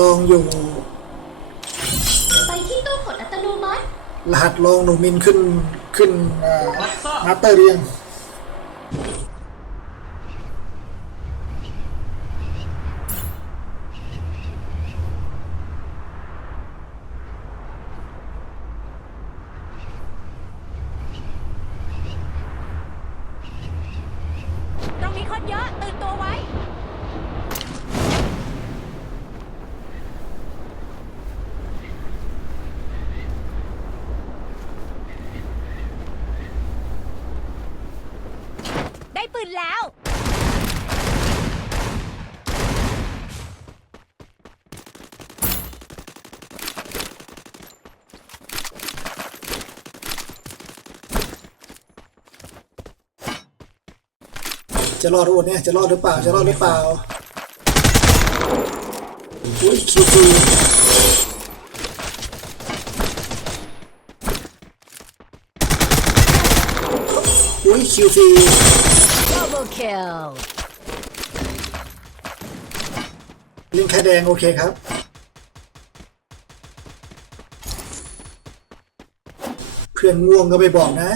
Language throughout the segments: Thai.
ลองอยู่ ไปที่ตู้กดอัตโนมัติ รหัสลองหนูมินขึ้นขึ้นอ่ามาสเตอร์เรียง ตรงนี้คนเยอะ ตื่นตัวไว้ ได้ ปืนแล้ว จะรอดทุกวันเนี่ย จะรอดหรือเปล่า จะรอดหรือเปล่าอุ้ยคิวฟีอุ้ยคิวฟี double kill ลิงแค่แดงโอเคครับ เพื่อนง่วงก็ไม่บอกนะ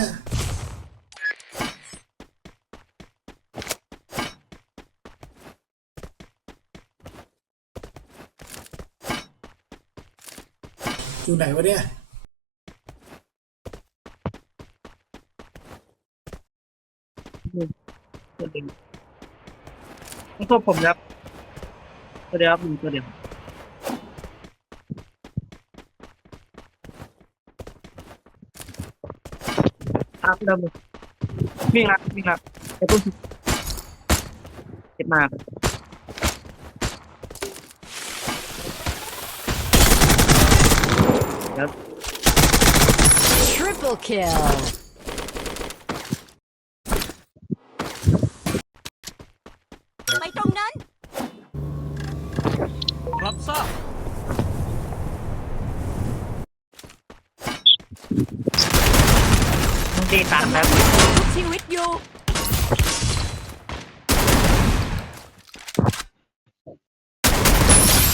อยู่ไหนวะเนี่ย ตัว เดียวไม่โทษผมครับตัวเดียวครับมีตัวเดียวครับเริ่มเลยวิ่งละวิ่งละไอ้ตุ้มเจ็บมากครับ triple kill ไป ตรงนั้น รับทราบมึงตีตามแล้วทุกชีวิตอยู่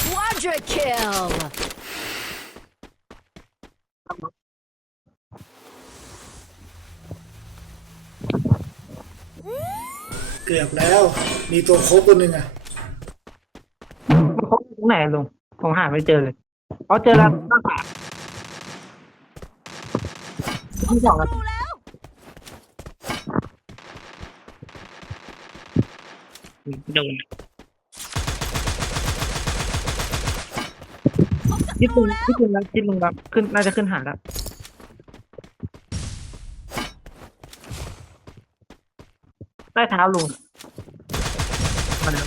quadra kill เกือบแล้ว มีตัวโคบคนหนึ่งอะมันครบตรงไหนลุงผมหาไม่เจอเลยเอาเจอแล้วตั้งขาที่สองแล้วดูแล้วโดนที่ลุงที่ลุงแล้วที่ลุงแล้วขึ้นน่าจะขึ้นหาแล้วใต้เท้าลุงมาแล้ว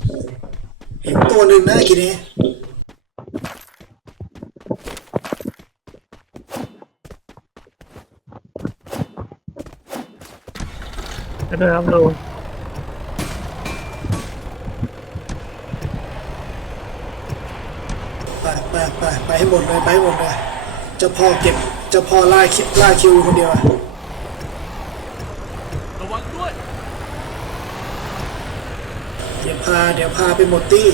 เฉยหายเฉยเห็นตัวหนึ่งนะกีนี้ก็เลยครับลุงไปไปไปไปให้หมดเลยไปให้หมดเลยเจ้าพ่อเก็บเจ้าพ่อล่าคิล่าคิวคนเดียวอะระวังด้วย เดี๋ยวพาเดี๋ยวพาไปหมดตี้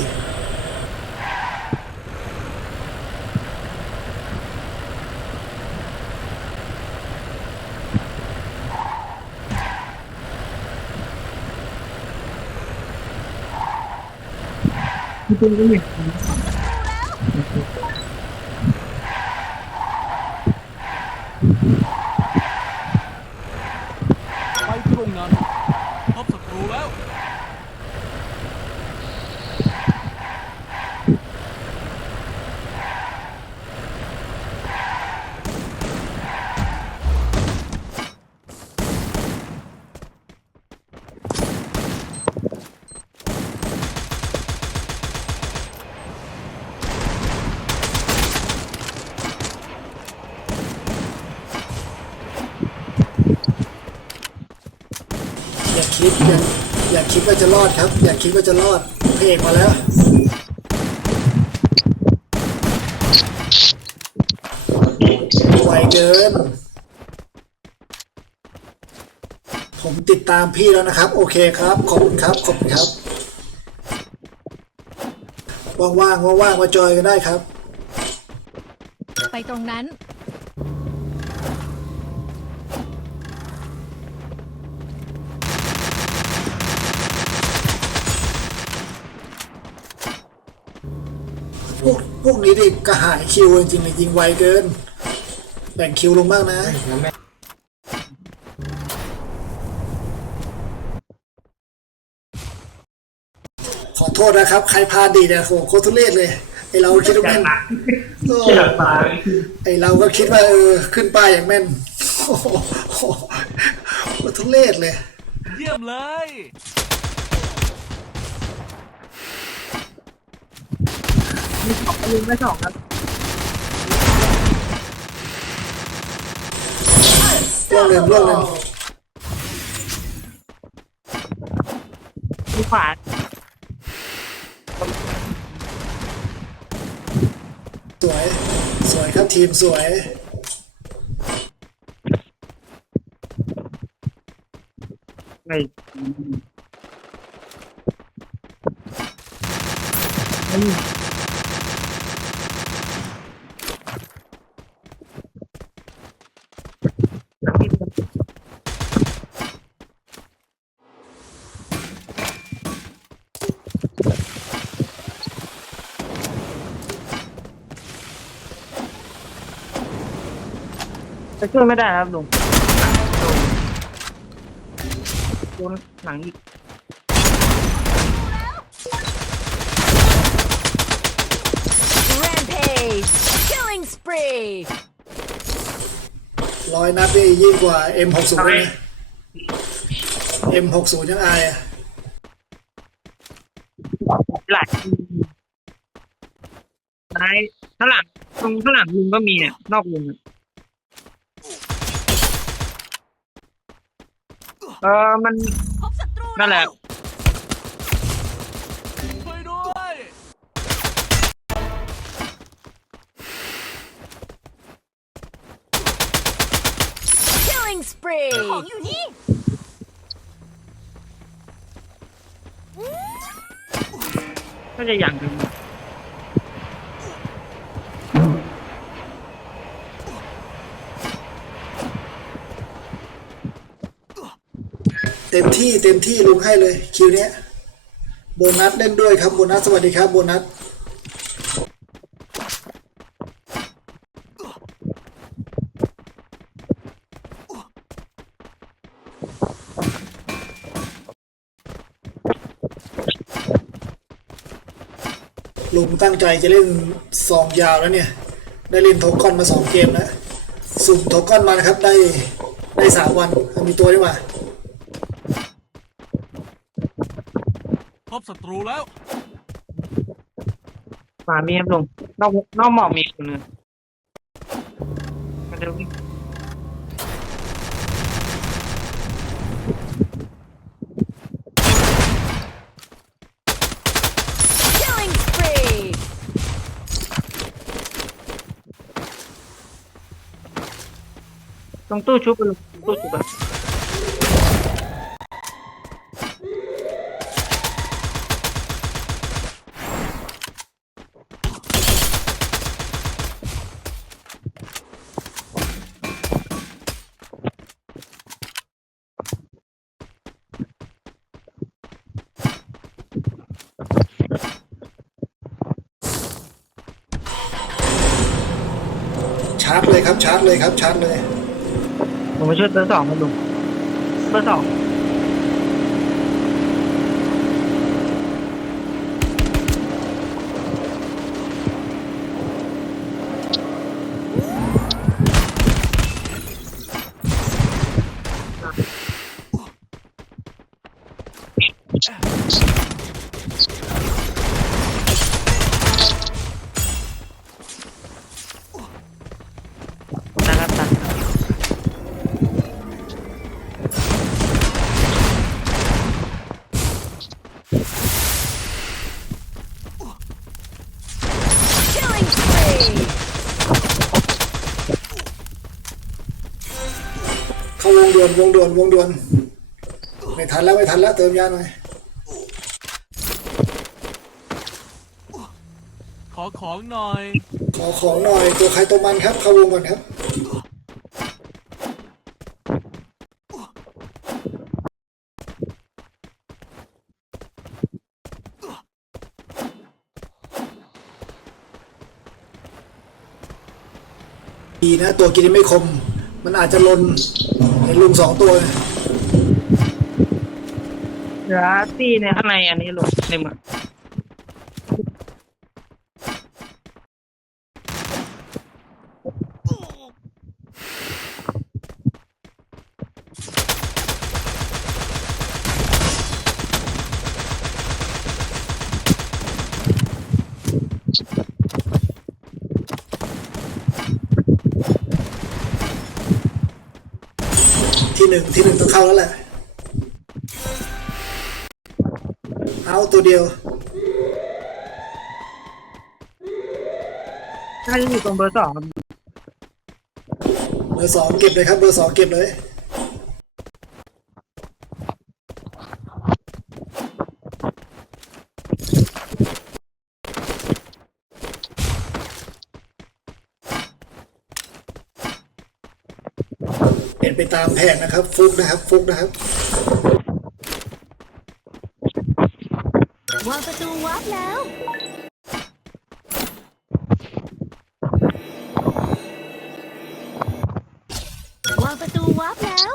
ที่ลุงก็มีไปตรงนั้นพบศัตรูแล้ว ไคิดอย่าอย่าคิดว่าจะรอดครับ อย่าคิดว่าจะรอดพระเอกมาแล้วไวเกิน ผมติดตามพี่แล้วนะครับ โอเคครับ ขอบคุณครับ ขอบคุณครับ ว่างๆว่างๆมาจอยกันได้ครับ ไปตรงนั้น วกพวกนี้ดิกระหายคิวจริงๆเลยยิงไวเกิน แบ่งคิวลงบ้างนะขอโทษนะครับ ใครพาดีเนี่ยโหโคตรทุเรศเลย ไอเราคิดว่าแม่นโอ้อยากตายไอเราก็คิดว่าเออขึ้นป้ายอย่างแม่นโอ้โหโคตรทุเรศเลย เยี่ยมเลย มีสอง ยิงไม่สองครับร่วงหนึ่งร่วงหนึ่งมีขวาสวย สวยครับทีมสวยไม่ จะช่วยไม่ได้ครับลุงโดนหลังอีก Rampage Killing spree ร้อยนัดนี่ยิ่งกว่า M60 เลยนะ M60 ยังอายอะหลายซ้ายข้างหลังตรงข้างหลังลุงก็มีเนี่ยนอกวงอะ เออมันพบศัตรูนั่นแหละช่วยด้วย Killing spree ของอยู่นี่ก็จะอย่างหนึ่ง ต็มที่เต็มที่ลุงให้เลยคิวเนี้ยโบนัสเล่นด้วยครับโบนัสสวัสดีครับโบนัสลุงตั้งใจจะเล่นสองยาวแล้วเนี่ย ได้เล่นโทกอนมาสองเกมแล้วสุ่มโทกอนมานะครับได้ได้สามวันมีตัวได้มา พบศัตรูแล้วฝามีครับลุงนอกนอกหมอกมีคนหนึงมันจะวิ่ง Killing spree ตรงตู้ชุบอะลุงตู้ชุบอะาร์จเลยครับชาร์จเลยครับชาร์จเลยผมมาช่วยเบอร์สองครับลุงเบอร์สอง เข้าวงด่วนวงด่วนวงด่วนไม่ทันแล้วไม่ทันแล้วเติมยาหน่อยขอของหน่อย ขอของหน่อยตัวใครตัวมันครับเข้าวงก่อนครับ ดีนะ ตัวกินไม่คม มันอาจจะลนเห็นลุงสองตัวเหลือตีในข้างในอันนี้ลงในเมือง หนึ่งที่หนึ่งต้องเข้าแล้วแหละ เอาตัวเดียวน่าจะอยู่ตรงเบอร์สองครับเบอร์สองเก็บเลยครับ เบอร์สองเก็บเลย เป็นไป ตามแผนนะครับ ฟุกนะครับ ฟุกนะครับวางประตูวาร์ปแล้ว วางประตูวาร์ปแล้ว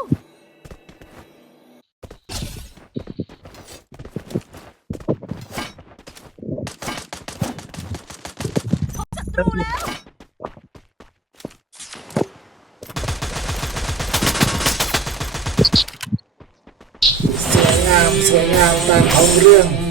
เริ่มอยู่สวยงาม สวยงามตามท้องเรื่อง